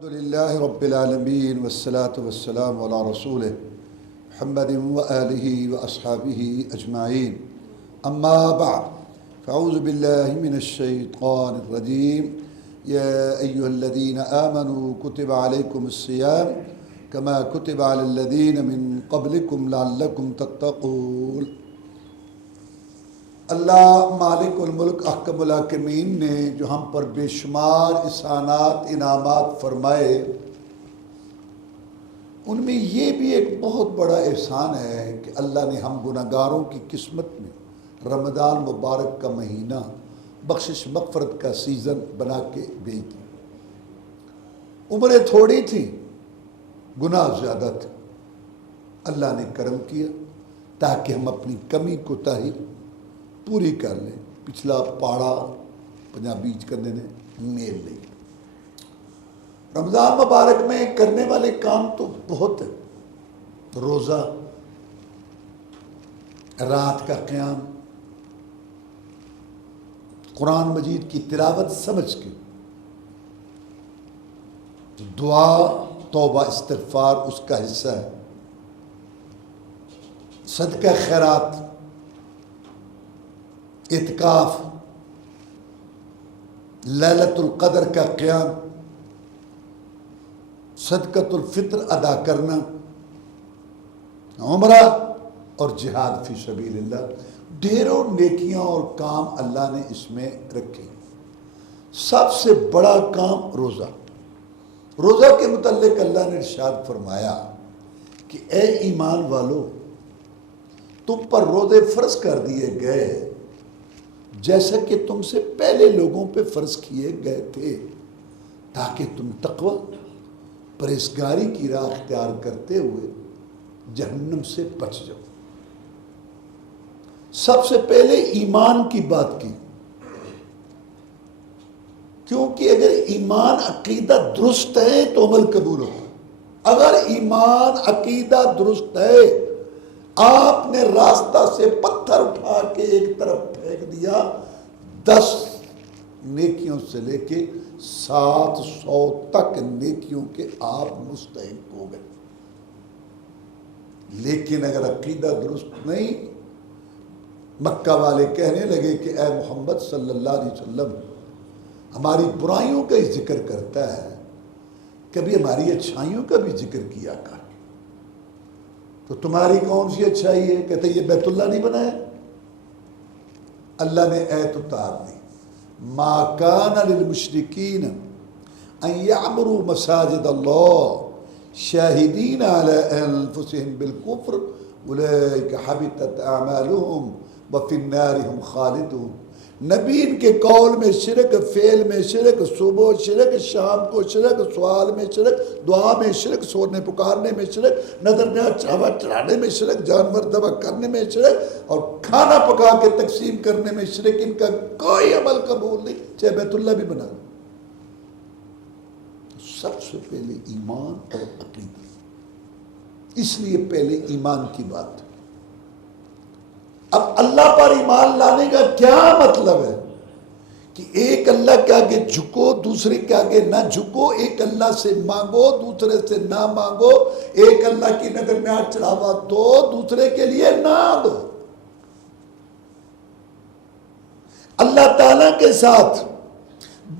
الحمد لله رب العالمين والصلاة والسلام على رسوله محمد وآله وأصحابه أجمعين أما بعد فأعوذ بالله من الشيطان الرجيم يا أيها الذين آمنوا كتب عليكم الصيام كما كتب على الذين من قبلكم لعلكم تتقون۔ اللہ مالک الملک احکم الحاکمین نے جو ہم پر بے شمار احسانات انعامات فرمائے، ان میں یہ بھی ایک بہت بڑا احسان ہے کہ اللہ نے ہم گناہگاروں کی قسمت میں رمضان مبارک کا مہینہ بخشش مغفرت کا سیزن بنا کے بھیج دیا۔ عمریں تھوڑی تھی، گناہ زیادہ تھے، اللہ نے کرم کیا تاکہ ہم اپنی کمی کوتاہی پوری کر لیں۔ پچھلا پاڑا پنجابی کرنے نے میل لی۔ رمضان مبارک میں کرنے والے کام تو بہت ہیں، روزہ، رات کا قیام، قرآن مجید کی تلاوت سمجھ کے، دعا توبہ استغفار اس کا حصہ ہے، صدقہ خیرات، اعتکاف، لیلۃ القدر کا قیام، صدقۃ الفطر ادا کرنا، عمرہ اور جہاد فی سبیل اللہ، ڈھیروں نیکیاں اور کام اللہ نے اس میں رکھے۔ سب سے بڑا کام روزہ۔ روزہ کے متعلق اللہ نے ارشاد فرمایا کہ اے ایمان والو، تم پر روزے فرض کر دیے گئے جیسا کہ تم سے پہلے لوگوں پہ فرض کیے گئے تھے، تاکہ تم تقوی پرہیزگاری کی راہ اختیار کرتے ہوئے جہنم سے بچ جاؤ۔ سب سے پہلے ایمان کی بات کی، کیونکہ اگر ایمان عقیدہ درست ہے تو عمل قبول ہوتا۔ اگر ایمان عقیدہ درست ہے، آپ نے راستہ سے پتھر اٹھا کے ایک طرف پھینک دیا، 10 نیکیوں سے لے کے 700 تک نیکیوں کے آپ مستحق ہو گئے۔ لیکن اگر عقیدہ درست نہیں، مکہ والے کہنے لگے کہ اے محمد صلی اللہ علیہ وسلم، ہماری برائیوں کا ہی ذکر کرتا ہے، کبھی ہماری اچھائیوں کا بھی ذکر کیا کر۔ تو تمہاری کون سی اچھائی ہے؟ کہتے یہ بیت اللہ نہیں بنایا؟ اللہ نے ایت اتار دی، ما کان للمشرکین ان یعمروا مساجد اللہ شاہدین علی انفسہم بالکفر اولئک حبطت اعمالہم وفی النار ہم خالدون۔ نبی ان کے قول میں شرک، فعل میں شرک، صبح شرک، شام کو شرک، سوال میں شرک، دعا میں شرک، سونے پکارنے میں شرک، نظر میں چڑھانے میں شرک، جانور ذبح کرنے میں شرک، اور کھانا پکا کے تقسیم کرنے میں شرک۔ ان کا کوئی عمل قبول نہیں، چاہے بیت اللہ بھی بنا۔ سب سے پہلے ایمان اور عقیدہ، اس لیے پہلے ایمان کی بات۔ اب اللہ پر ایمان لانے کا کیا مطلب ہے؟ کہ ایک اللہ کے آگے جھکو، دوسرے کے آگے نہ جھکو، ایک اللہ سے مانگو، دوسرے سے نہ مانگو، ایک اللہ کی نظر میں چڑھاوا دو، دوسرے کے لیے نہ دو۔ اللہ تعالیٰ کے ساتھ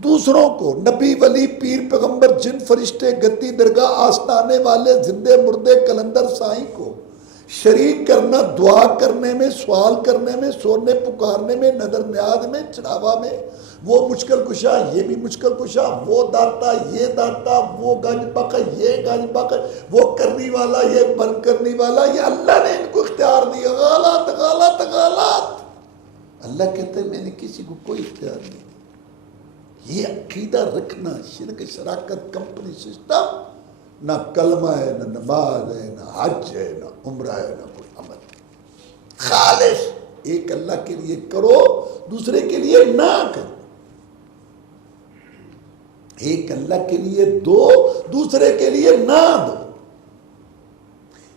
دوسروں کو، نبی ولی پیر پیغمبر جن فرشتے گتی درگاہ آستانے والے زندے مردے کلندر سائیں کو شریک کرنا، دعا کرنے میں، سوال کرنے میں، سونے پکارنے میں، نظر نیاز میں، چڑھاوا میں، وہ مشکل کشا، یہ بھی مشکل کشا، وہ داتا، یہ داتا، وہ گنج بخش، یہ گنج بخش، وہ کرنی والا، یہ بند کرنی والا، یہ اللہ نے ان کو اختیار دیا۔ غلط غلط غلط۔ اللہ کہتے ہیں میں نے کسی کو کوئی اختیار نہیں۔ یہ عقیدہ رکھنا، شرک شراکت کمپنی سسٹم، نہ کلمہ ہے، نہ نماز ہے، نہ حج ہے، نہ عمرہ ہے، نہ کوئی عمل۔ خالص ایک اللہ کے لیے کرو، دوسرے کے لیے نہ کرو۔ ایک اللہ کے لیے دو، دوسرے کے لیے نہ دو۔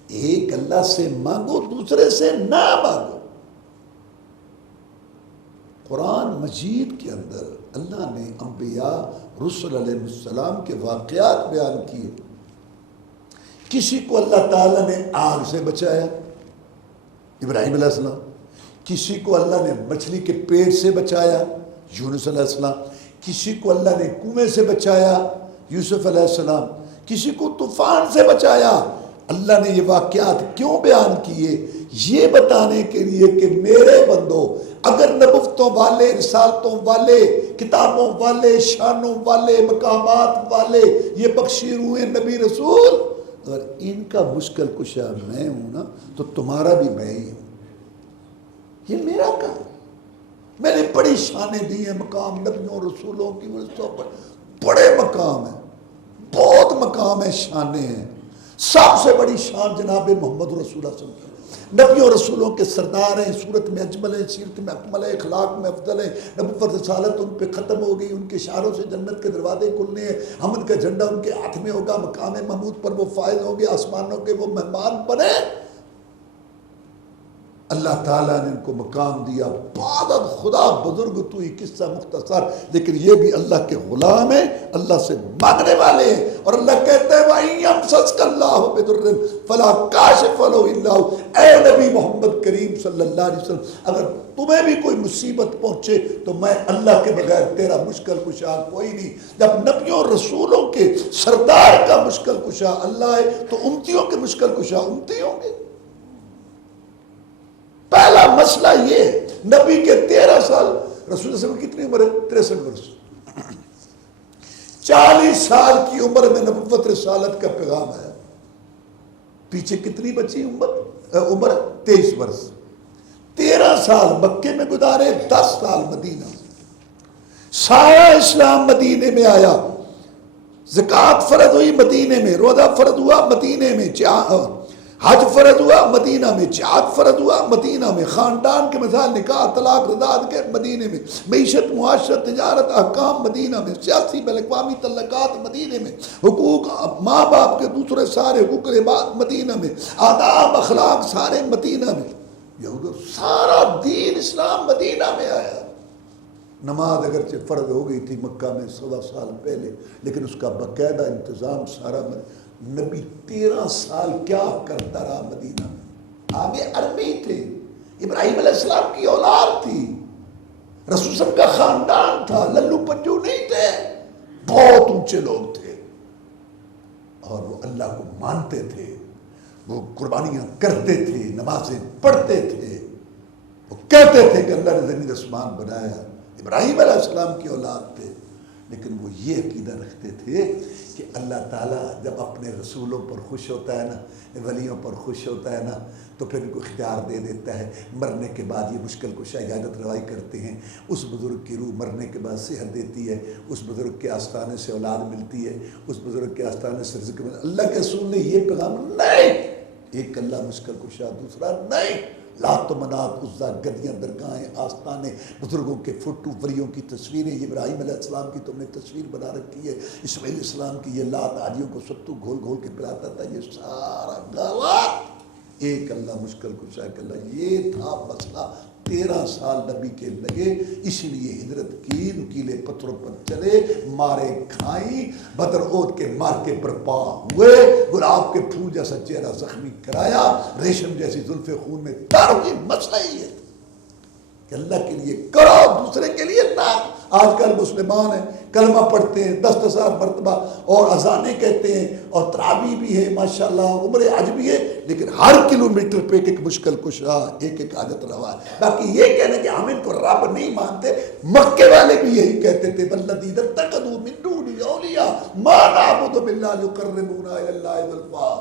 ایک اللہ سے مانگو، دوسرے سے نہ مانگو۔ قرآن مجید کے اندر اللہ نے انبیاء رسول علیہ السلام کے واقعات بیان کیے. کسی کو اللہ تعالیٰ نے آگ سے بچایا، ابراہیم علیہ السلام. کسی کو اللہ نے مچھلی کے پیٹ سے بچایا، یونس علیہ السلام. کسی کو اللہ نے کنویں سے بچایا، یوسف علیہ السلام. کسی کو طوفان سے بچایا. اللہ نے یہ واقعات کیوں بیان کیے؟ یہ بتانے کے لیے کہ میرے بندو، اگر نبوتوں والے، رسالتوں والے، کتابوں والے، شانوں والے، مقامات والے یہ بخشی ہوئے نبی رسول، اگر ان کا مشکل کشا میں ہوں نا تو تمہارا بھی میں ہی ہوں. یہ میرا کام. میں نے بڑی شانیں دی ہیں، مقام نبیوں رسولوں کی بڑے مقام ہیں، بہت مقام ہے، شانیں ہیں. سب سے بڑی شان جناب محمد رسول اللہ صلی اللہ علیہ وسلم، نبیوں رسولوں کے سردار ہیں، صورت میں اجمل ہیں، سیرت میں اکمل ہیں، اخلاق میں افضل ہیں. نبوت رسالت ان پہ ختم ہو گئی، ان کے اشاروں سے جنت کے دروازے کھلنے ہیں. حمد کا جھنڈا ان کے ہاتھ میں ہوگا، مقام محمود پر وہ فائز ہوں گے، آسمانوں کے وہ مہمان بنے. اللہ تعالیٰ نے ان کو مقام دیا. عبادت خدا بزرگ تو ہی قصہ مختصر، لیکن یہ بھی اللہ کے غلام ہیں، اللہ سے مانگنے والے ہیں. اور اللہ کہتا ہے وَإِن يَمْسَسْكَ اللَّهُ بِضُرٍّ فَلَا كَاشِفَ لَهُ إِلَّا هُوَ. اے نبی محمد کریم صلی اللہ علیہ وسلم، اگر تمہیں بھی کوئی مصیبت پہنچے تو میں اللہ کے بغیر تیرا مشکل کشا کوئی نہیں. جب نبیوں رسولوں کے سردار کا مشکل کشا اللہ ہے تو امتیوں کے مشکل کشا امتی ہوں گے. پہلا مسئلہ یہ، نبی کے 13 سال، رسول اللہ صلی اللہ علیہ وسلم کی کتنی عمر ہے؟ 63 برس. 40 سال کی عمر میں نبوت رسالت کا پیغام آیا. پیچھے کتنی بچی عمر 23 برس. 13 سال مکے میں گزارے، 10 سال مدینہ. سارا اسلام مدینے میں آیا. زکوٰۃ فرض ہوئی مدینے میں، روزہ فرض ہوا مدینے میں، حج فرض ہوا مدینہ میں، جہاد فرض ہوا مدینہ میں، خاندان کے مسائل، نکاح، طلاق، رضاعت کے مدینے میں، معیشت، معاشرت، تجارت، احکام مدینہ میں، سیاسی بین الاقوامی تعلقات مدینے میں، حقوق ماں باپ کے دوسرے سارے حقوق العباد مدینہ میں، آداب اخلاق سارے مدینہ میں. یہ سارا دین اسلام مدینہ میں آیا. نماز اگرچہ فرض ہو گئی تھی مکہ میں 1.25 سال پہلے، لیکن اس کا باقاعدہ انتظام سارا نبی 13 سال کیا کرتا رہا مدینہ میں. آگے عربی تھے، ابراہیم علیہ السلام کی اولاد تھی، رسول صاحب کا خاندان تھا، للو پنجو نہیں تھے، بہت اونچے لوگ تھے. اور وہ اللہ کو مانتے تھے، وہ قربانیاں کرتے تھے، نمازیں پڑھتے تھے، وہ کہتے تھے کہ اللہ نے زمین آسمان بنایا. ابراہیم علیہ السلام کی اولاد تھے، لیکن وہ یہ عقیدہ رکھتے تھے کہ اللہ تعالیٰ جب اپنے رسولوں پر خوش ہوتا ہے نا، ولیوں پر خوش ہوتا ہے نا، تو پھر ان کو اختیار دے دیتا ہے. مرنے کے بعد یہ مشکل کشا عیادت روائی کرتے ہیں، اس بزرگ کی روح مرنے کے بعد صحت دیتی ہے، اس بزرگ کے آستانے سے اولاد ملتی ہے، اس بزرگ کے آستانے سے رزق ملتا ہے. اللہ کے رسول نے یہ پیغام نہیں، ایک اللہ مشکل کشا، دوسرا نہیں. لات و منات، عزا، گدیاں، درگاہیں، آستانے، بزرگوں کے فوٹو، ولیوں کی تصویریں. ابراہیم علیہ السلام کی تم نے تصویر بنا رکھی ہے، اسماعیل السلام کی یہ لات حاجیوں کو ستو گھول گھول کے پلاتا تھا. یہ سارا گاوات ایک اللہ مشکل کشا کہ اللہ. یہ تھا مسئلہ. 13 سال نبی کے لگے، اسی لیے ہجرت کی، نکیلے پتھروں پر چلے، مارے کھائیں، بدر احد کے مارکے پر پا ہوئے، گلاب کے پھول جیسا چہرہ زخمی کرایا، ریشم جیسی زلفیں خون میں تر ہوئی. مسئلہ ہی ہے کہ اللہ کے لیے کرو، دوسرے کے لیے نہ. آج کل مسلمان ہیں، کلمہ پڑھتے ہیں 10,000 مرتبہ، اور اذانیں کہتے ہیں، اور تراویح بھی ہے ماشاءاللہ، عمرے حج بھی ہے، لیکن ہر کلومیٹر پہ ایک مشکل کشا، ایک حاجت روا ہے. باقی یہ کہنے کہ ہم ان کو رب نہیں مانتے، مکے والے بھی یہی کہتے تھے، والذین اتخذوا من دونہ اولیاء ما نعبدهم الا ليقربونا الى الله زلفى.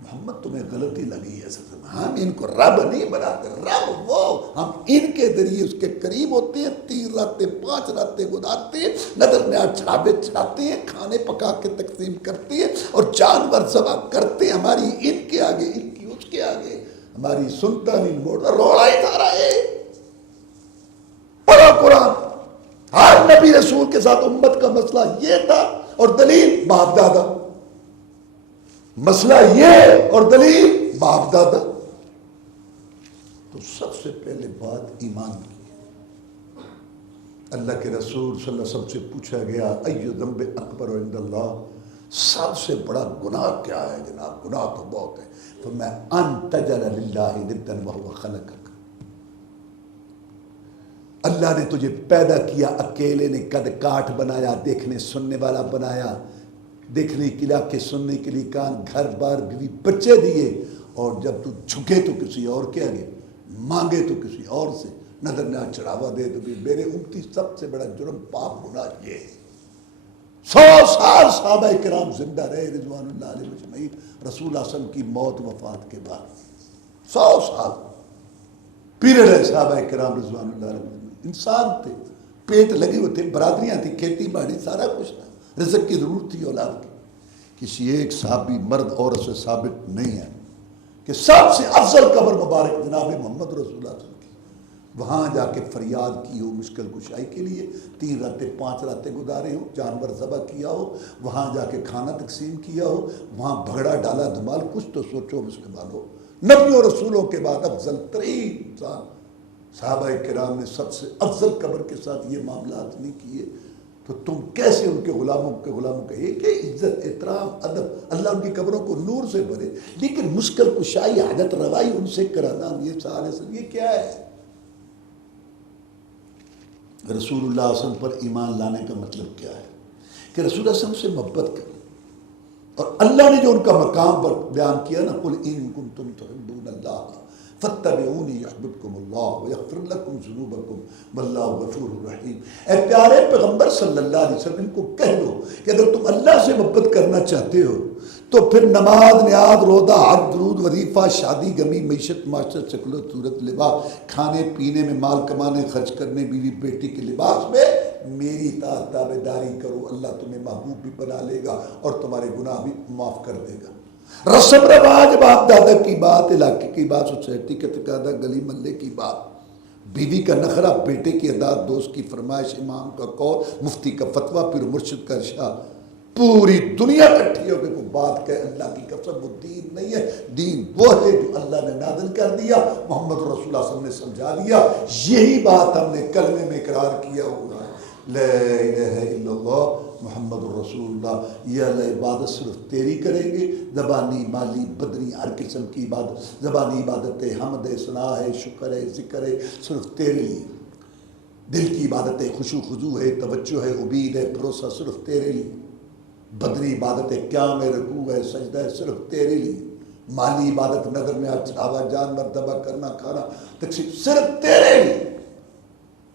محمد تمہیں غلطی لگی ہے، ہم ان کو رب نہیں بناتے. رب وہ، ہم ان کے ذریعے اس کے قریب ہوتے ہیں. 3 راتیں 5 راتیں گزارتے ہیں، نظر میں چڑھاوے چڑھاتے ہیں، کھانے پکا کے تقسیم کرتے ہیں، اور جانور ذبح کرتے ہیں. ہماری ان کے آگے، ان کی اس کے آگے، ہماری سنتا نہیں موڑا روڑا ہی تھا رہے. پڑھو قرآن. ہر نبی رسول کے ساتھ امت کا مسئلہ یہ تھا، اور دلیل باپ دادا. مسئلہ یہ اور دلیل باپ دادا. تو سب سے پہلے بات ایمان کی. اللہ کے رسول صلی اللہ علیہ وسلم سے پوچھا گیا ای ذنب اکبر عند اللہ، سب سے بڑا گناہ کیا ہے جناب؟ گناہ تو بہت ہے. فرمایا ان تجعل للہ ندا وهو خلقک، اللہ نے تجھے پیدا کیا اکیلے نے، قد کاٹ بنایا، دیکھنے سننے والا بنایا، دیکھنے کے لیے سننے کے لیے کان، گھر بار بیوی بچے دیے، اور جب تو جھکے تو کسی اور کے آگے، مانگے تو کسی اور سے، نظر نہ چڑھاوا دے تو بھی. میرے امتی سب سے بڑا جرم پاپ گناہ یہ ہے. 100 سال صحابہ کرام زندہ رہے رضوان اللہ علیہ مجمعین، رسول اللہ صلی اللہ علیہ وسلم کی موت وفات کے بعد 100 سال پیریڈ ہے صحابہ کرام رضوان اللہ علیہ مجمعین. انسان تھے، پیٹ لگے ہوئے تھے، برادریاں تھیں، کھیتی باڑی سارا کچھ تھا، رزق کی ضرورت تھی اولاد کی. کسی ایک صحابی مرد عورت سے ثابت نہیں ہے کہ سب سے افضل قبر مبارک جناب محمد رسول اللہ صلی اللہ علیہ وسلم کی، وہاں جا کے فریاد کی ہو مشکل کشائی کے لیے، 3 راتیں 5 راتیں گزارے ہو، جانور ذبح کیا ہو، وہاں جا کے کھانا تقسیم کیا ہو، وہاں بھگڑا ڈالا دھمال، کچھ تو سوچو مسلمان ہو. نبیوں رسولوں کے بعد افضل ترین انسان صحابہ کرام نے سب سے افضل قبر کے ساتھ یہ معاملات نہیں کیے، تو تم کیسے ان کے غلاموں کا ایک ہے عزت احترام ادب، اللہ ان کی قبروں کو نور سے بھرے، لیکن مشکل کشائی حاجت روائی ان سے کرانا، یہ سارے سب یہ کیا ہے؟ رسول اللہ صلی اللہ علیہ وسلم پر ایمان لانے کا مطلب کیا ہے؟ کہ رسول اللہ صلی اللہ علیہ وسلم سے محبت کریں. اور اللہ نے جو ان کا مقام پر بیان کیا نا، قل ان کنتم تحبون اللہ فاتبعونی یحببکم اللہ ویغفر لکم ذنوبکم واللہ غفور رحیم. اے پیارے پیغمبر صلی اللہ علیہ وسلم کو کہہ دو کہ اگر تم اللہ سے محبت کرنا چاہتے ہو تو پھر نماز نیاز روزہ حج درود وظیفہ شادی غمی معیشت معاشرت شکل و صورت لباس کھانے پینے میں مال کمانے خرچ کرنے بیوی بیٹی کے لباس میں میری اطاعت تابع داری کرو. اللہ تمہیں محبوب بھی بنا لے گا اور تمہارے گناہ بھی معاف کر دے گا. رسم رواج باپ دادا کی بات، علاقے کی بات، سوسائٹی کا تقاضا، گلی محلے کی بات، بیوی کا نخرہ، بیٹے کی عادات، دوست کی فرمائش، امام کا قول، مفتی کا فتویٰ، پھر مرشد کا ارشاد، پوری دنیا اکٹھی ہو کے کوئی بات کہے اللہ کی قسم وہ دین نہیں ہے. دین وہ ہے جو اللہ نے نازل کر دیا، محمد رسول اللہ صلی اللہ علیہ وسلم نے سمجھا دیا. یہی بات ہم نے کلمے میں اقرار کیا ہوا ہے، لا الہ الا اللہ محمد الرسول اللہ. یہ اللہ عبادت صرف تیری کریں گے، زبانی مالی بدنی ہر قسم کی عبادت، زبانی عبادت ہے، حمد ہے، ثنا ہے، شکر ہے، ذکر ہے، صرف تیرے لیے. دل کی عبادت ہے، خشوع خضوع ہے، توجہ ہے، امید ہے، بھروسہ صرف تیرے لیے. بدنی عبادت ہے، قیام ہے، رکوع ہے، سجدہ ہے، صرف تیرے لیے. مالی عبادت نظر میں چڑھاوا، جانور ذبح کرنا، کھانا تقسیم، صرف تیرے لیے.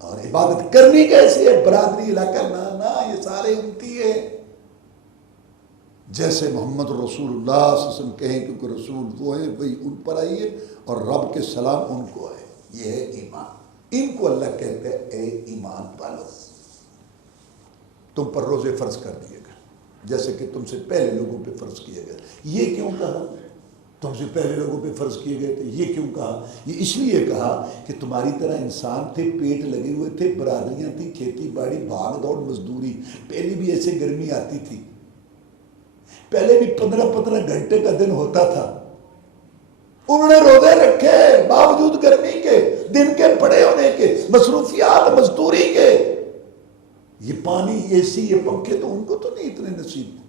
اور عبادت کرنی کیسی ہے؟ برادری علاقہ نہ یہ سارے امتی ہیں. جیسے محمد رسول اللہ صلی اللہ علیہ وسلم کہیں کیونکہ رسول وہ ہیں وہی ان پر آئیے، اور رب کے سلام ان کو ہے. یہ ہے ایمان. ان کو اللہ کہتے ہیں اے ایمان والو. تم پر روزے فرض کر دیے گئے جیسے کہ تم سے پہلے لوگوں پہ فرض کیے گئے. یہ کیوں کہا تم سے پہلے لوگوں پہ فرض کیے گئے تھے؟ یہ کیوں کہا؟ یہ اس لیے کہا کہ تمہاری طرح انسان تھے، پیٹ لگے ہوئے تھے، برادریاں تھیں، کھیتی باڑی، بھاگ دوڑ، مزدوری. پہلے بھی ایسے گرمی آتی تھی، پہلے بھی 15 گھنٹے کا دن ہوتا تھا. انہوں نے روزے رکھے باوجود گرمی کے، دن کے بڑے ہونے کے، مصروفیات مزدوری کے. یہ پانی، اے سی، یہ پنکھے تو ان کو تو نہیں اتنے نصیب.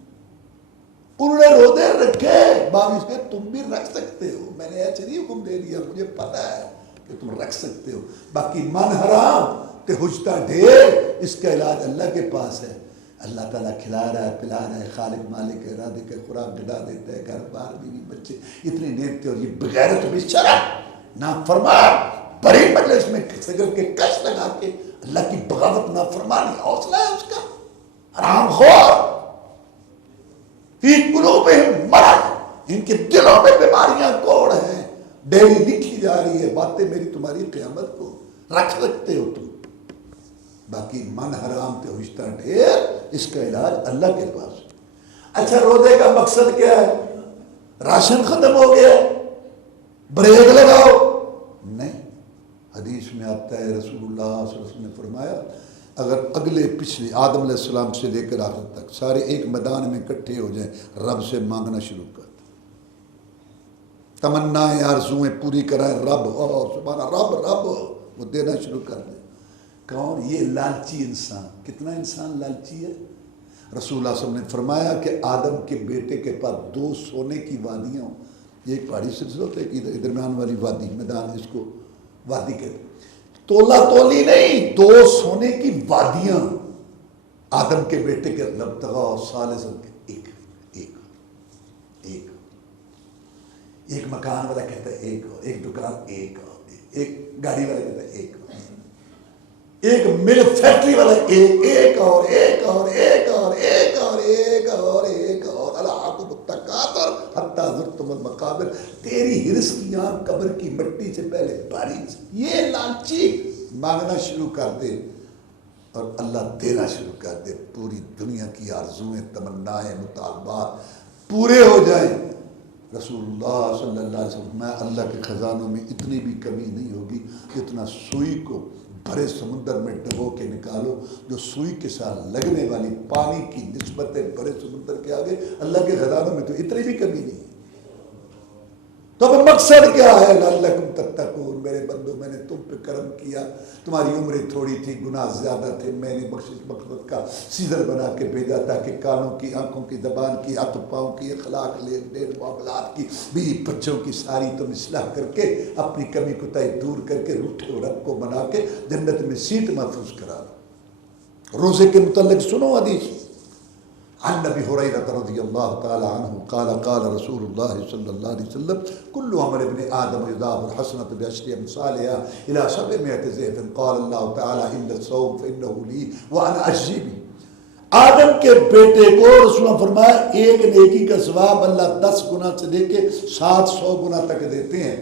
انہوں نے روزے رکھے باوجود کے. تم بھی رکھ سکتے ہو، میں نے ایسے نہیں حکم دے دیا، مجھے پتا ہے کہ تم رکھ سکتے ہو. باقی من حرام تے حجتا ڈھیر، اس کا علاج اللہ کے پاس ہے. اللہ تعالیٰ کھلا رہا ہے، پلا رہا ہے، خالق مالک ارادے کا خوراک گڈا دیتا ہے، گھر بار بیوی بچے اتنی نعمتیں. اور یہ بغیرت بھی شرع نافرمان بڑی مجلس میں سگل کے کش لگا کے اللہ کی بغاوت نافرمانی، حوصلہ ہے اس کا. حرام خور فی قلوبہم مرض، ان کے دلوں میں بیماریاں کوڑ ہیں. ڈیری لکھی جا رہی ہے باتیں میری تمہاری قیامت کو. رکھ سکتے ہو تم. باقی من حرام تے ہوشتا ڈھیر، اس کا علاج اللہ کے پاس. اچھا روزے کا مقصد کیا ہے؟ راشن ختم ہو گیا بریک لگاؤ؟ نہیں. حدیث میں آتا ہے رسول اللہ صلی اللہ علیہ وسلم نے فرمایا اگر اگلے پچھلے آدم علیہ السلام سے لے کر آخر تک سارے ایک میدان میں اکٹھے ہو جائیں، رب سے مانگنا شروع کر دیں، تمنائیں آرزوئیں پوری کرائیں، رب سبحانہ رب وہ دینا شروع کر دیں. کون؟ یہ لالچی انسان. کتنا انسان لالچی ہے؟ رسول اللہ صلی اللہ علیہ وسلم نے فرمایا کہ آدم کے بیٹے کے پاس 2 سونے کی وادیاں ہوں. یہ ایک پہاڑی سلسلہ ہوتا ہے کہ درمیان والی وادی میدان اس کو وادی کہتے ہیں. تولا تولی نہیں، 2 سونے کی وادیاں آدم کے بیٹے کے لبتغا ثالثا کے ایک مکان والا کہتا ہے ایک دکان ایک گاڑی والا کہتا ہے ایک ملک فیکٹری والا ایک اور الہاکم التکاثر حتی زرتم المقابر. تیری ہرس کی آنکھ قبر کی مٹی سے پہلے باری. یہ لالچی مانگنا شروع کر دے اور اللہ دینا شروع کر دے. پوری دنیا کی آرزویں، تمنائیں، مطالبات پورے ہو جائیں. رسول اللہ صلی اللہ علیہ وسلم میں اللہ کے خزانوں میں اتنی بھی کمی نہیں ہوگی جتنا سوئی کو بھرے سمندر میں ڈبو کے نکالو. جو سوئی کے ساتھ لگنے والی پانی کی نسبت ہے بھرے سمندر کے آگے اللہ کے خزانوں میں تو اتنی بھی کمی نہیں ہے. تو اب مقصد کیا ہے؟ لعلکم تتقون. میرے بندو میں نے تم پہ کرم کیا، تمہاری عمریں تھوڑی تھی، گناہ زیادہ تھے، میں نے بخشش مغفرت کا سیزن بنا کے بھیجا تاکہ کانوں کی، آنکھوں کی، زبان کی، ہاتھ پاؤں کی، اخلاق، لین دین، معاملات کی، بیوی بچوں کی ساری تم اصلاح کر کے اپنی کمی کوتاہی دور کر کے روٹھے اور رب کو بنا کے جنت میں سیٹ محفوظ کرا دو. روزے کے متعلق سنو حدیث. عن نبی ہریرہ رضی اللہ تعالی عنہ قال قال رسول اللہ صلی اللہ علیہ وسلم کل عمل ابن آدم یضاعف الحسنۃ بعشر امثالها الى 700 ضعف. قال اللہ تعالی ان الصوم فانه لي وانا اجزی به. آدم کے بیٹے کو رسول اللہ فرمایا ایک نیکی کا ثواب اللہ 10 گنا سے لے کے 700 گنا تک دیتے ہیں.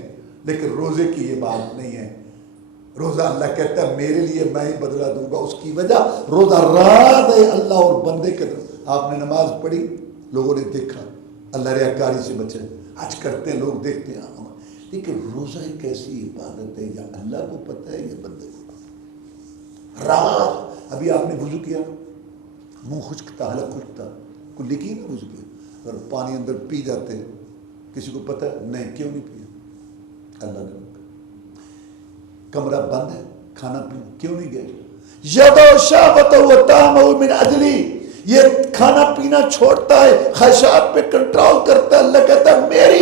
لیکن روزے کی یہ بات نہیں ہے. روزہ اللہ کہتا ہے میرے لیے میں ہی بدلہ دوں گا. اس کی وجہ روزہ راز ہے اللہ اور بندے کے درمیان. آپ نے نماز پڑھی، لوگوں نے دیکھا، اللہ ریاکاری سے بچے. حج کرتے ہیں، لوگ دیکھتے ہیں. لیکن روزہ ایک ایسی عبادت ہے یا اللہ کو پتہ ہے یا بندے کو. رات ابھی آپ نے وضو کیا، منہ خشک تھا، حلق خشک تھا، کلی کی نا وضو کیا، اور پانی اندر پی جاتے ہیں. کسی کو پتہ ہے؟ نہیں. کیوں نہیں پیا؟ اللہ نے. کمرہ بند ہے، کھانا پینا کیوں نہیں گئے؟ یدع شہوتہ طعامہ من اجلی. یہ کھانا پینا چھوڑتا ہے، خواہشات پہ کنٹرول کرتا ہے. اللہ کہتا ہے میری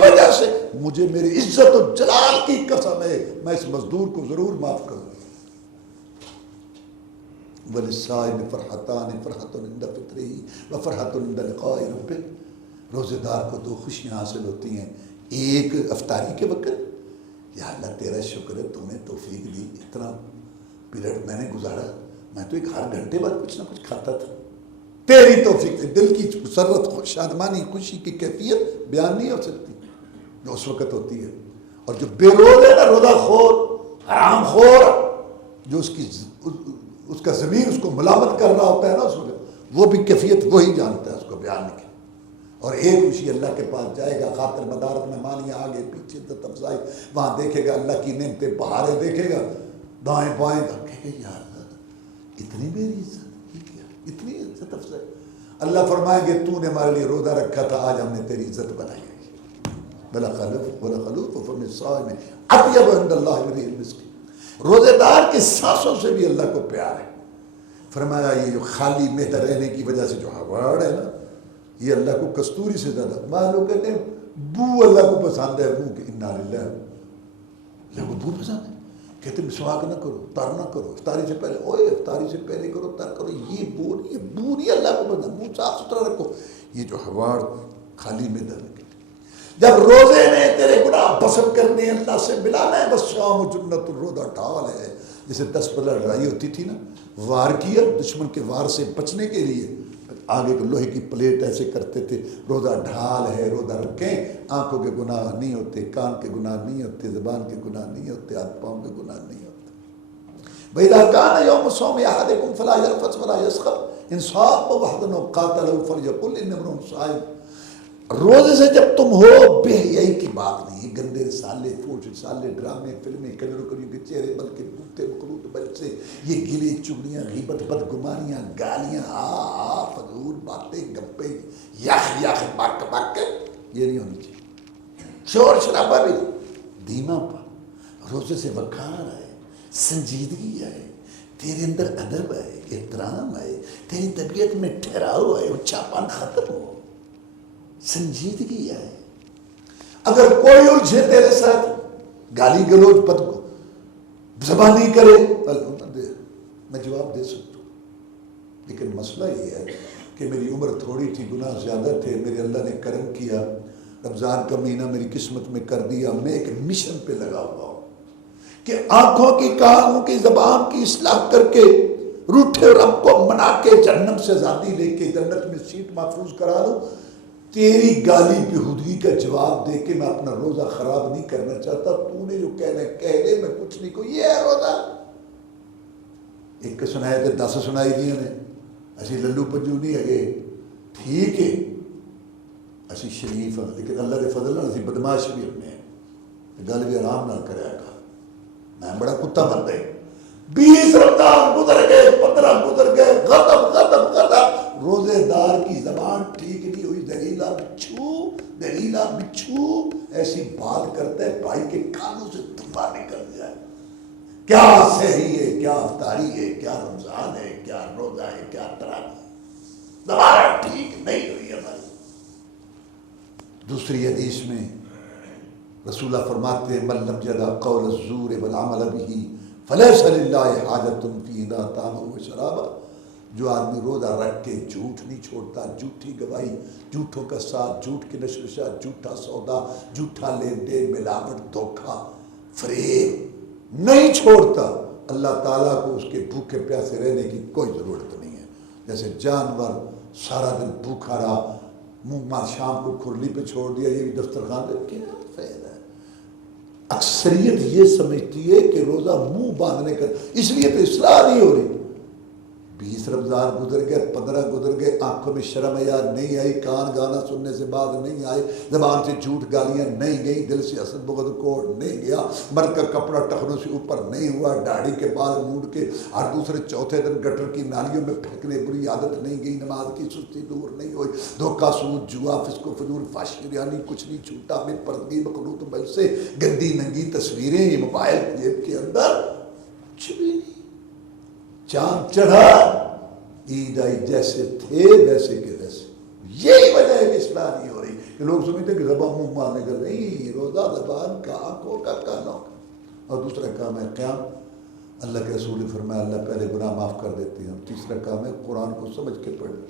وجہ سے مجھے میری عزت و جلال کی قسم ہے میں اس مزدور کو ضرور معاف کروں. وَلِلصَّائِمِ فَرْحَتَانِ فَرْحَةٌ عِنْدَ فِطْرِهِ وَفَرْحَةٌ عِنْدَ لِقَاءِ رَبِّهِ. روزے دار کو 2 خوشیاں حاصل ہوتی ہیں. ایک افطاری کے وقت، یا اللہ تیرا شکر ہے تو نے توفیق دی، اتنا پیریڈ میں نے گزارا، میں تو ایک ہر گھنٹے بعد کچھ نہ کچھ کھاتا تھا، تیری توفیق. دل کی مسرت، شادمانی، خوشی کی کیفیت بیان نہیں ہو سکتی جو اس وقت ہوتی ہے. اور جو بے روز ہے نا، روزہ خور، حرام خور، جو اس کا ضمیر اس کو ملامت کر رہا ہوتا ہے نا اس وقت، وہ بھی کیفیت وہی جانتا ہے اس کو بیان نہیں. اور ایک خوشی اللہ کے پاس جائے گا، خاطر مدارت مہمانیاں آگے پیچھے عزت افزائی، وہاں دیکھے گا اللہ کی نعمتیں، بہاریں دیکھے گا، دائیں بائیں دیکھے گا، یا اللہ اتنی میری عزت، یہ کیا اتنی عزت افزائی. اللہ فرمائیں گے تو نے ہمارے لیے روزہ رکھا تھا، آج ہم نے تیری عزت بنائی ہے. وَلَخَلُوفُ فَمِ الصَّائِمِ أَطْيَبُ عِنْدَ اللَّهِ مِنْ رِيحِ الْمِسْكِ. روزے دار کی سانسوں سے بھی اللہ کو پیار ہے. فرمایا یہ جو خالی معدہ رہنے کی وجہ سے جو ہواڑ ہے نا، یہ اللہ کو کستوری سے زیادہ. معلوم کہتے ہیں بو اللہ کو پسند ہے، منہ کہ انا للہ، اللہ کو بو پسند ہے. کہتے مسواک نہ کرو، تر نہ کرو، افطاری سے پہلے، اوے افطاری سے پہلے کرو، تر کرو. یہ بو نہیں اللہ کو پسند. منہ صاف ستھرا رکھو. یہ جو ہواڑ خالی معدہ رکھے. جب روزے نے تیرے گناہ بسم کرنے اللہ سے ملانا ہے، بس شام و جنت الروزہ ڈھال ہے. جیسے 10 لڑائی ہوتی تھی نا، وار کیا دشمن کے وار سے بچنے کے لیے، آگے کو لوہے کی پلیٹ ایسے کرتے تھے. روزہ ڈھال ہے، روزہ رکھیں، آنکھوں کے گناہ نہیں ہوتے، کان کے گناہ نہیں ہوتے، زبان کے گناہ نہیں ہوتے، ہاتھ پاؤں کے گناہ نہیں ہوتے. وَإِذَا كَانَ يَوْمُ صَوْمِ أَحَدِكُمْ فَلَا يَرْفَثْ وَلَا يَسْخَبْ إِنْ صَامَ وَحْدًا أَوْ قَاتَلَهُ فَلْيَقُلْ إِنِّي امْرُؤٌ صَائِمٌ. روزے سے جب تم ہو، بے حیائی کی بات نہیں، گندے رسالے، فوش رسالے، ڈرامے، فلمیں، کنجروں کے چہرے، بلکہ بوتے مخلوط بچے، یہ گلے چگلیاں، غیبت، بدگمانیاں، گالیاں، فضول باتیں، گپے، یخ بک بک، یہ نہیں ہونی چاہیے. شور شرابہ بھی دھیما پر. روزے سے وقار ہے، سنجیدگی آئے, تیرے اندر ادب آئے, احترام آئے, تیری طبیعت میں ٹھہراؤ آئے, اچھا پن ختم ہو, سنجیدگی آئے. اگر کوئی الجھے تیرے ساتھ, گالی گلوچ بد کو زبانی کرے, میں جواب دے سکتا ہوں, لیکن مسئلہ یہ ہے کہ میری عمر تھوڑی تھی, گناہ زیادہ تھے, میرے اللہ نے کرم کیا, رمضان کا مہینہ میری قسمت میں کر دیا. میں ایک مشن پہ لگا ہوا ہوں کہ آنکھوں کی, کانوں کی, زبان کی اصلاح کر کے روٹھے رب کو منا کے جہنم سے آزادی لے کے جنت میں سیٹ محفوظ کرا لوں. تیری گالی بہودگی کا جواب دے کے میں اپنا روزہ خراب نہیں کرنا چاہتا. تو نے جو کہنا ہے کہہ دے, میں کچھ نہیں, کوئی یہ ہے روزہ. ایک سنایا تو 10 سنائی دیا نے, اسی للو پنجو نہیں ہے, ٹھیک ہے اسی شریف ہاں, لیکن اللہ کے فضل اسی بدماش بھی ہونے ہیں, گل بھی آرام نہ کریا کر. میں بڑا کتا بن گئے, 20 رمضان گزر گئے, 15 گزر گئے, ختم ختم ختم. روزے دار کی زبان ٹھیک نہیں ہوئی, دلیلا بچھو ایسی بات کرتا ہے بھائی کے کانوں سے دھواں نکل جائے. کیا سحری ہے, کیا افطاری ہے, کیا رمضان ہے, کیا روزہ ہے, کیا تراویح, زبان ٹھیک نہیں ہوئی ہماری. دوسری حدیث میں رسول اللہ فرماتے ہیں, من لم یدع قول الزور والعمل به فلیس للہ حاجۃ فی اذا طعمہ وشرابہ. جو آدمی روزہ رکھ کے جھوٹ نہیں چھوڑتا, جھوٹی گواہی, جھوٹوں کا ساتھ, جھوٹ کی نشوشہ, جھوٹا سودا, جھوٹا لین دین, ملاوٹ, دھوکہ, فریب نہیں چھوڑتا, اللہ تعالیٰ کو اس کے بھوکے پیاسے رہنے کی کوئی ضرورت نہیں ہے. جیسے جانور سارا دن بھوکا رہا, منہ مار شام کو کھرلی پہ چھوڑ دیا, یہ بھی دفترخوان پہ, کیا فائدہ ہے. اکثریت یہ سمجھتی ہے کہ روزہ منہ باندھنے کا, اس لیے تو اصلاح نہیں ہو رہی. 20 رمضان گزر گئے, 15 گزر گئے, آنکھوں میں شرم حیا نہیں آئی, کان گانا سننے سے بعد نہیں آئے, زبان سے جھوٹ گالیاں نہیں گئی, دل سے حسد بغض کوڑ نہیں گیا, مرد کا کپڑا ٹخنوں سے اوپر نہیں ہوا, داڑھی کے بال موڑ کے ہر دوسرے چوتھے دن گٹر کی نالیوں میں پھینکنے بری عادت نہیں گئی, نماز کی سستی دور نہیں ہوئی, دھوکہ سود جوا فسق و فجور فحش ریانی کچھ نہیں چھوٹا, بے پردگی مخلوط بل سے گندی ننگی تصویریں, یہ موبائل جیب کے اندر کچھ بھی نہیں. چاند چڑھا, عید آئی, جیسے تھے ویسے کے ویسے. یہی وجہ ہے کہ اصلاح نہیں ہو رہی, کہ لوگ سمجھتے ہیں کہ زبان منہ مارنے کا نہیں, روزہ زبان کا, آنکھوں کا, کانوں کا. اور دوسرا کام ہے قیام. اللہ کے رسول نے فرمایا اللہ پہلے گناہ معاف کر دیتے ہیں. تیسرا کام ہے قرآن کو سمجھ کے پڑھنا.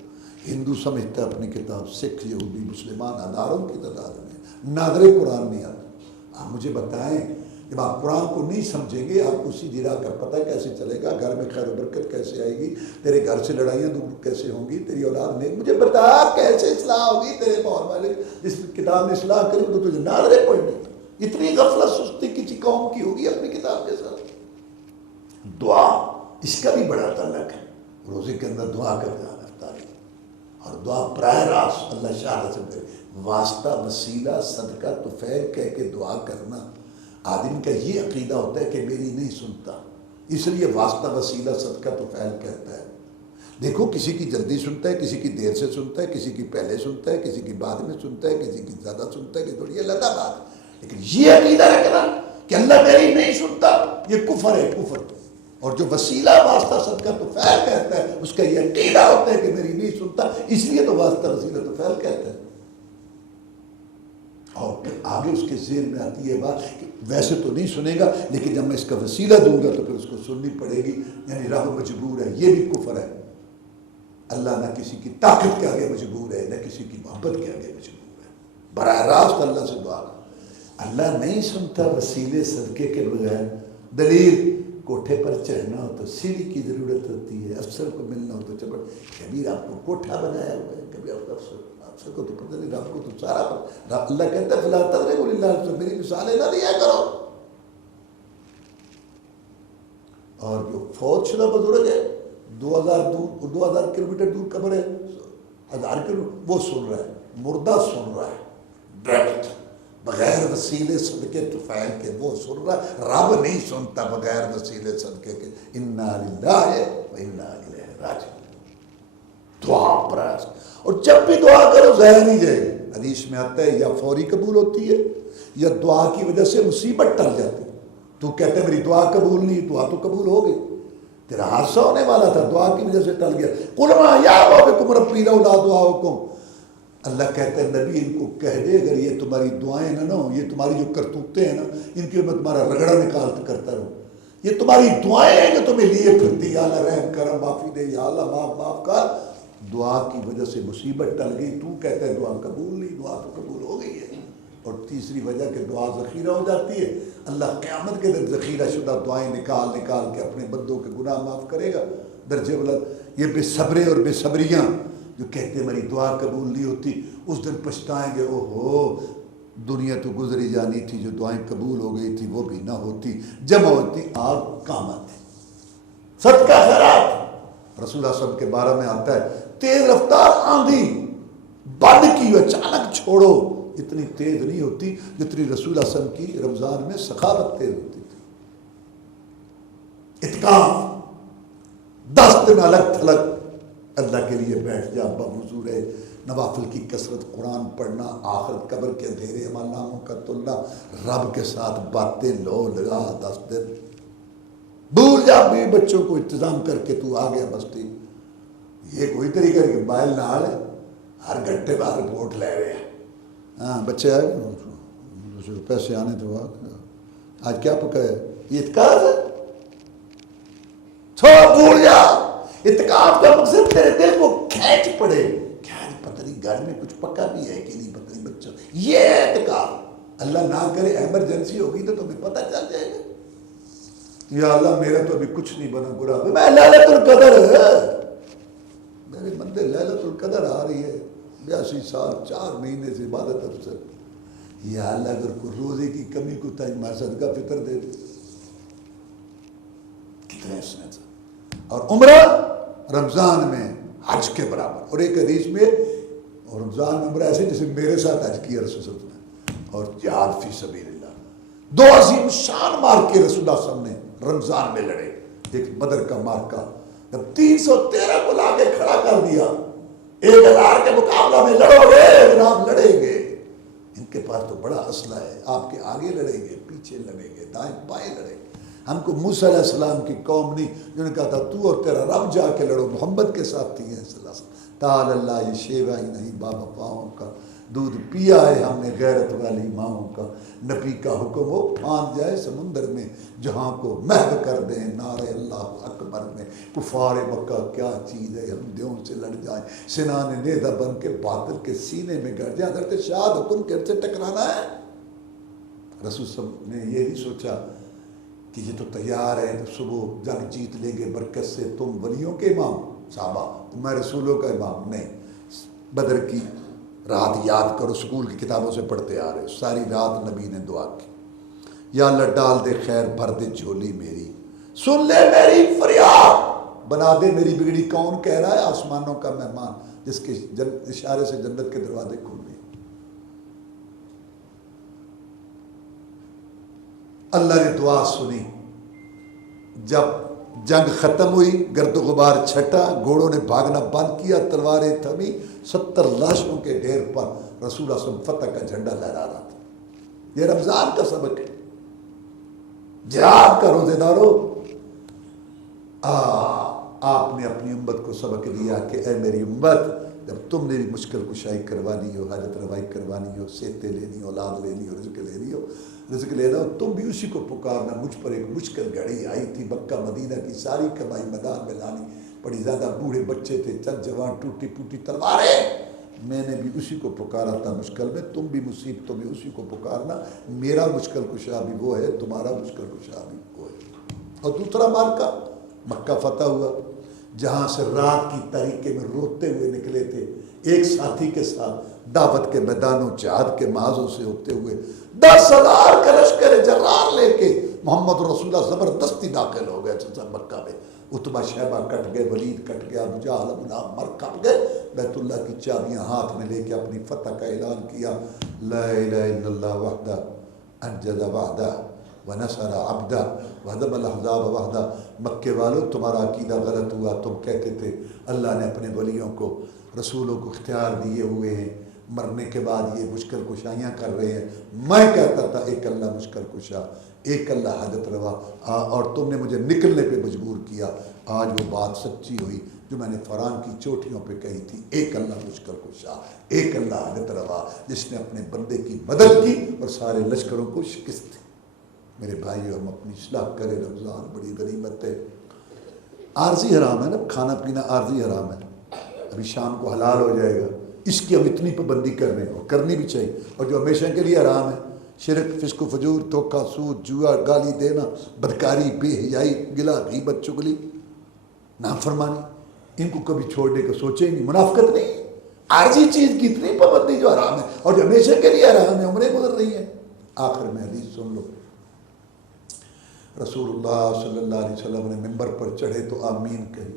ہندو سمجھتا ہے اپنی کتاب, سکھ, یہودی, مسلمان ہزاروں کی تعداد میں ناظر قرآن نہیں آتا. آپ مجھے بتائیں, جب آپ قرآن کو نہیں سمجھیں گے, آپ کو سیدھی راہ کا پتہ کیسے چلے گا, گھر میں خیر و برکت کیسے آئے گی, تیرے گھر سے لڑائیاں دور کیسے ہوں گی, تیری اولاد نے, مجھے بتا کیسے اصلاح ہوگی. تیرے ماحول والے جس کتاب میں اصلاح کریں تو تجھے ناظرے پڑھنے. اتنی غفلت سستی کسی قوم کی ہوگی اپنی کتاب کے ساتھ. دعا اس کا بھی بڑا تعلق ہے. روزے کے اندر دعا کرنا افطاری, اور دعا براہ راست اللہ شاہ سے کرے, واسطہ وسیلہ صدقہ طفیل کہہ کے دعا کرنا. آدمی کا یہ عقیدہ ہوتا ہے کہ میری نہیں سنتا, اس لیے واسطہ وسیلہ صدقہ طفیل کہتا ہے. دیکھو کسی کی جلدی سنتا ہے, کسی کی دیر سے سنتا ہے, کسی کی پہلے سنتا ہے, کسی کی بعد میں سنتا ہے, کسی کی زیادہ سنتا ہے, کہ تھوڑی اللہ بات. لیکن یہ عقیدہ رکھنا کہ اللہ میری نہیں سنتا, یہ کفر ہے, کفر. اور جو وسیلہ واسطہ صدقہ طفیل کہتا ہے, اس کا یہ عقیدہ ہوتا ہے کہ میری نہیں سنتا, اس لیے تو واسطہ وسیلہ طفیل کہتا ہے. اور پھر آگے اس کے ذہن میں آتی ہے بات کہ ویسے تو نہیں سنے گا, لیکن جب میں اس کا وسیلہ دوں گا تو پھر اس کو سننی پڑے گی, یعنی رب مجبور ہے. یہ بھی کفر ہے. اللہ نہ کسی کی طاقت کے آگے مجبور ہے, نہ کسی کی محبت کے آگے مجبور ہے. براہ راست اللہ سے دعا کر. اللہ نہیں سنتا وسیلے صدقے کے بغیر. دلیل, کوٹھے پر چڑھنا ہو تو سیڑھی کی ضرورت ہوتی ہے, افسر کو ملنا ہو تو چپڑ. کبھی آپ کو کوٹھا بنایا ہوا ہے, کبھی آپ کو افسر کو تو پتہ نہیں, رب کو تو سارا پتہ. اللہ کہتا ہے فلا تضربوا للہ, میری مثالیں نہ دیا کرو. اور جو فوت شدہ بزرگ ہے, 2000 کلومیٹر دور قبر ہے, 1000 کلومیٹر, وہ سن رہا ہے, مردہ سن رہا ہے ڈائریکٹ بغیر وسیلے صدقے طفیل کے, وہ سن رہا ہے. رب نہیں سنتا بغیر وسیلے صدقے کے. انا للہ و انا الیہ راجعون. دعا پراس, اور جب بھی دعا کرو ضائع نہیں جائے گی. حدیث میں آتا ہے یا فوری قبول ہوتی ہے یا دعا کی وجہ سے مصیبت ٹل جاتی ہے. تو کہتے میری دعا قبول نہیں، دعا تو قبول ہو گئی، تیرا حادثہ ہونے والا تھا، دعا کی وجہ سے ٹل گیا۔ قل ما یعبأ بکم ربی لولا دعاؤکم، اللہ کہتا ہے نبی ان کو کہہ دے اگر یہ تمہاری دعائیں نہ ہوں، یہ تمہاری جو کرتوتے ہیں نا ان کے میں تمہارا رگڑا نکالتا کرتا رہوں، یہ تمہاری دعائیں ہیں جو تمہیں لیے پھرتی، یا اللہ رحم کرم معافی دے، یا اللہ معاف کر، دعا کی وجہ سے مصیبت ٹل گئی، تو کہتا ہے دعا قبول نہیں، دعا تو قبول ہو گئی ہے۔ اور تیسری وجہ کہ دعا ذخیرہ ہو جاتی ہے، اللہ قیامت کے دن ذخیرہ شدہ دعائیں نکال نکال کے اپنے بندوں کے گناہ معاف کرے گا درجے بلند۔ یہ بے صبرے اور بے صبریاں جو کہتے میری دعا قبول نہیں ہوتی، اس دن پچھتائیں گے، او ہو دنیا تو گزری جانی تھی، جو دعائیں قبول ہو گئی تھی وہ بھی نہ ہوتی، جمع ہوتی آگ قامت۔ صدقہ خیرات رسول اللہ صلی اللہ علیہ وسلم کے بارے میں آتا ہے، تیز رفتار آندھی بند کی ہوئی اچانک چھوڑو، اتنی تیز نہیں ہوتی جتنی رسول اللہ صلی اللہ علیہ وسلم کی رمضان میں سخاوت تیز ہوتی تھی۔ اعتکاف 10 دن الگ تھلگ اللہ کے لیے بیٹھ جا، بوضو رہے، نوافل کی کثرت، قرآن پڑھنا، آخرت قبر کے اندھیرے عمل ناموں کا تلنا، رب کے ساتھ باتیں لو لگا 10 دن، بھول جا بھی بچوں کو انتظام کر کے تو آ گیا بستی۔ یہ کوئی طریقہ کہ موبائل نہ ہے، ہر گھنٹے بعد رپورٹ لے رہے ہیں، ہاں بچے آئے پیسے آنے تو آج کیا پکا ہے، یہ اعتکاف ہے، چھوڑ بھول جا۔ اعتکاف کا مقصد تیرے دل کو کھینچ پڑے، کھینچ پتہ نہیں گھر میں کچھ پکا بھی ہے کہ نہیں، پتہ نہیں بچوں، یہ ہے اعتکاف۔ اللہ نہ کرے ایمرجنسی ہوگی تو تمہیں پتہ چل جائے گا، یا اللہ میرا تو ابھی کچھ نہیں بنا، برا میں لیلۃ القدر ہے، میرے بندے لیلۃ القدر آ رہی ہے، 82 سال 4 مہینے سے عبادت افسر، یا اللہ اگر کوئی روزے کی کمی کو تاج مار صدقہ فطر دے دے، کتنے اس اور عمرہ رمضان میں حج کے برابر۔ اور ایک حدیث میں رمضان میں عمرہ ایسے جیسے میرے ساتھ حج کیا رسول اللہ صلی اللہ علیہ وسلم، اور جہاد فی سبیل اللہ، 2 عظیم شان مار کے رسول اللہ صلی اللہ علیہ وسلم نے رمضان میں لڑے۔ ایک بدر کا مارکا جب 313 کو لا کے کھڑا کر دیا، 1000 کے مقابلہ میں لڑو گے جناب، لڑیں گے، ان کے پاس تو بڑا اسلحہ ہے، آپ کے آگے لڑیں گے، پیچھے لڑیں گے، دائیں بائیں لڑیں گے۔ ہم کو موسیٰ علیہ السلام کی قوم نہیں، جنہوں نے کہا تھا تو اور تیرا رب جا کے لڑو، محمد کے ساتھ تھی ہیں صلی اللہ علیہ وسلم، تعالی اللہ یہ شیوا ہی نہیں بابا پاؤں کا، دودھ پیا ہے ہم نے غیرت والی ماؤں کا، نبی کا حکم ہو پھاند جائے سمندر میں، جہاں کو محو کر دیں نعرہ اللہ اکبر میں، کفار مکہ کیا چیز ہے، ہم دیوں سے لڑ جائیں، سنان نیزہ بن کے باطل کے سینے میں گڑ جائیں، حضرت شاد حکم کے سے ٹکرانا ہے۔ رسول صلی اللہ علیہ وسلم نے یہ نہیں سوچا کہ یہ تو تیار ہے، تو صبح جنگ جیت لیں گے برکت سے، تم ولیوں کے امام صحابہ، میں رسولوں کا امام نہیں۔ بدر کی رات یاد کرو، سکول کی کتابوں سے پڑھتے آ رہے، ساری رات نبی نے دعا کی، یا اللہ ڈال دے خیر، بھر دے جھولی میری، سن لے میری فریاد، بنا دے میری بگڑی۔ کون کہہ رہا ہے؟ آسمانوں کا مہمان جس کے اشارے سے جنت کے دروازے کھل گئے۔ اللہ نے دعا سنی، جب جنگ ختم ہوئی، گرد و غبار چھٹا، گھوڑوں نے بھاگنا بند کیا، تلواریں تھمی، 70 لاشوں کے ڈھیر پر رسول اللہ صلی اللہ علیہ وسلم فتح کا جھنڈا لہرا رہا تھا۔ یہ رمضان کا سبق ہے، جہاد کا روزے دارو۔ آپ نے اپنی امت کو سبق دیا کہ اے میری امت، جب تم نے مشکل کشائی کروانی ہو، حاجت روائی کروانی ہو، صحتیں لینی ہو، اولاد لینی ہو، رزق لینی ہو، رزق لینا ہو، تم بھی اسی کو پکارنا۔ مجھ پر ایک مشکل گھڑی آئی تھی، مکہ مدینہ کی ساری کمائی میدان میں لانی پڑی، زیادہ بوڑھے بچے تھے، چند جوان، ٹوٹی پوٹی تلواریں، میں نے بھی اسی کو پکارا تھا مشکل میں، تم بھی مصیبتوں میں اسی کو پکارنا۔ میرا مشکل کشا بھی وہ ہے، تمہارا مشکل کشا بھی وہ ہے۔ اور دوسرا مارکا مکہ فتح ہوا، جہاں سے رات کی تاریکی میں روتے ہوئے نکلے تھے، ایک ساتھی کے ساتھ دعوت کے میدانوں جہاد کے محاذوں سے ہوتے ہوئے 10,000 کا لشکر جرار لے کے محمد رسول اللہ زبردستی داخل ہو گئے مکہ میں۔ عتبہ شیبہ کٹ گئے، ولید کٹ گیا، ابو جہل ابو لہب مر کٹ گئے، بیت اللہ کی چابیاں ہاتھ میں لے کے اپنی فتح کا اعلان کیا، لا الہ الا اللہ وحدہ انجز وعدہ ونصر عبدہ وہدم الاحزاب وحدہ۔ مکے والوں تمہارا عقیدہ غلط ہوا، تم کہتے تھے اللہ نے اپنے ولیوں کو، رسولوں کو اختیار دیے ہوئے ہیں، مرنے کے بعد یہ مشکل کشائیاں کر رہے ہیں. میں کہتا تھا ایک اللہ مشکل کشا، ایک اللہ حاجت روا، اور تم نے مجھے نکلنے پہ مجبور کیا. آج وہ بات سچی ہوئی جو میں نے فران کی چوٹیوں پہ کہی تھی. ایک اللہ مشکل کشا، ایک اللہ حاجت روا، جس نے اپنے بندے کی مدد کی اور سارے لشکروں کو شکست دی. میرے بھائیو، ہم اپنی اصلاح کریں. رمضان بڑی غنیمت ہے. عارضی حرام ہے نا، کھانا پینا عارضی حرام ہے. ابھی شام کو حلال ہو جائے گا. اس کی ہم اتنی پابندی کر رہے ہیں اور کرنی بھی چاہیے. اور جو ہمیشہ کے لیے حرام ہے، شرک، فسق و فجور، دھوکہ، سود، جوا، گالی دینا، بدکاری، بے حیائی، گلا، غیبت، چغلی، نافرمانی، ان کو کبھی چھوڑنے کا سوچے ہی نہیں. منافقت نہیں، عارضی چیز کی اتنی پابندی جو حرام ہے اور جو ہمیشہ کے لیے حرام ہے. عمریں گزر رہی ہیں. آخر میں حدیث سن لو. رسول اللہ صلی اللہ علیہ وسلم نے ممبر پر چڑھے تو آمین کہی.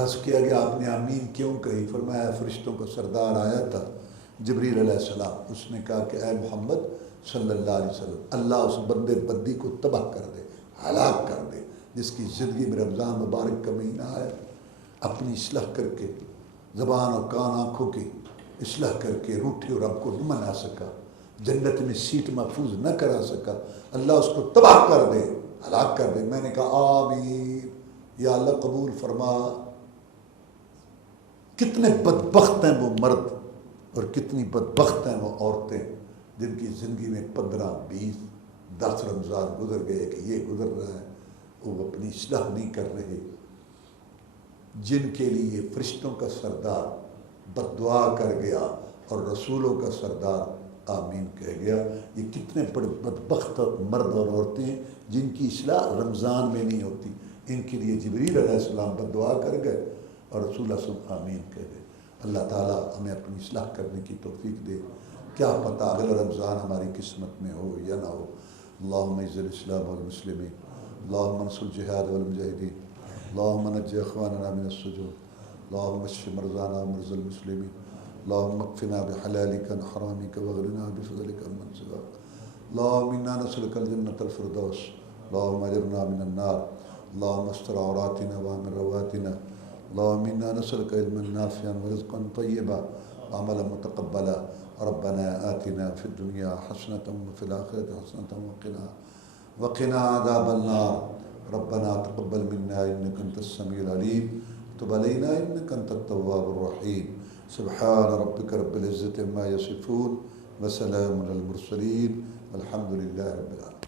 عرض کیا کہ آپ نے آمین کیوں کہی؟ فرمایا فرشتوں کا سردار آیا تھا جبریل علیہ السلام. اس نے کہا کہ اے محمد صلی اللہ علیہ وسلم، اللہ اس بندے بدی کو تباہ کر دے، ہلاک کر دے جس کی زندگی میں رمضان مبارک کا مہینہ آیا، اپنی اصلاح کر کے زبان اور کان آنکھوں کی اصلاح کر کے روٹھی اور رب کو نہ منا سکا، جنت میں سیٹ محفوظ نہ کرا سکا. اللہ اس کو تباہ کر دے، ہلاک کر دے. میں نے کہا آمین یا اللہ قبول فرما. کتنے بدبخت ہیں وہ مرد اور کتنی بدبخت ہیں وہ عورتیں جن کی زندگی میں 15، 20، 10 رمضان گزر گئے کہ یہ گزر رہا ہے، وہ اپنی اصلاح نہیں کر رہے، جن کے لیے فرشتوں کا سردار بد دعا کر گیا اور رسولوں کا سردار آمین کہہ گیا. یہ کتنے بڑے بدبخت مرد اور عورتیں ہیں جن کی اصلاح رمضان میں نہیں ہوتی. ان کے لیے جبریل علیہ السلام بد دعا کر گئے اور رسول اللہ صلی اللہ علیہ وسلم آمین کہہ گئے. اللہ تعالیٰ ہمیں اپنی اصلاح کرنے کی توفیق دے. کیا پتہ اگلا رمضان ہماری قسمت میں ہو یا نہ ہو. اللہم اعز الاسلام والمسلمین، اللہم انصر الجہاد والمجاہدین، اللہم نجی اخواننا من السجون، اللہم اشف مرضانا ومرضى المسلمین، اللہم اکفنا بحلالک عن حرامک واغننا بفضلک عمن سواک. اللہم انا نسألک الجنة الفردوس، اللہم اجرنا من النار، اللہم استر عوراتنا وامن رواتنا، اللہم انا نسألک علما نافعا ورزقا طیبا وعملا متقبلا. ربنا آتنا في الدنيا حسنة وفي الآخرة حسنة وقنا عذاب النار. ربنا تقبل منا إنك أنت السميع العليم وتب علينا إنك أنت التواب الرحيم. سبحان ربك رب العزة عما يصفون وسلام على المرسلين والحمد لله رب العالمين.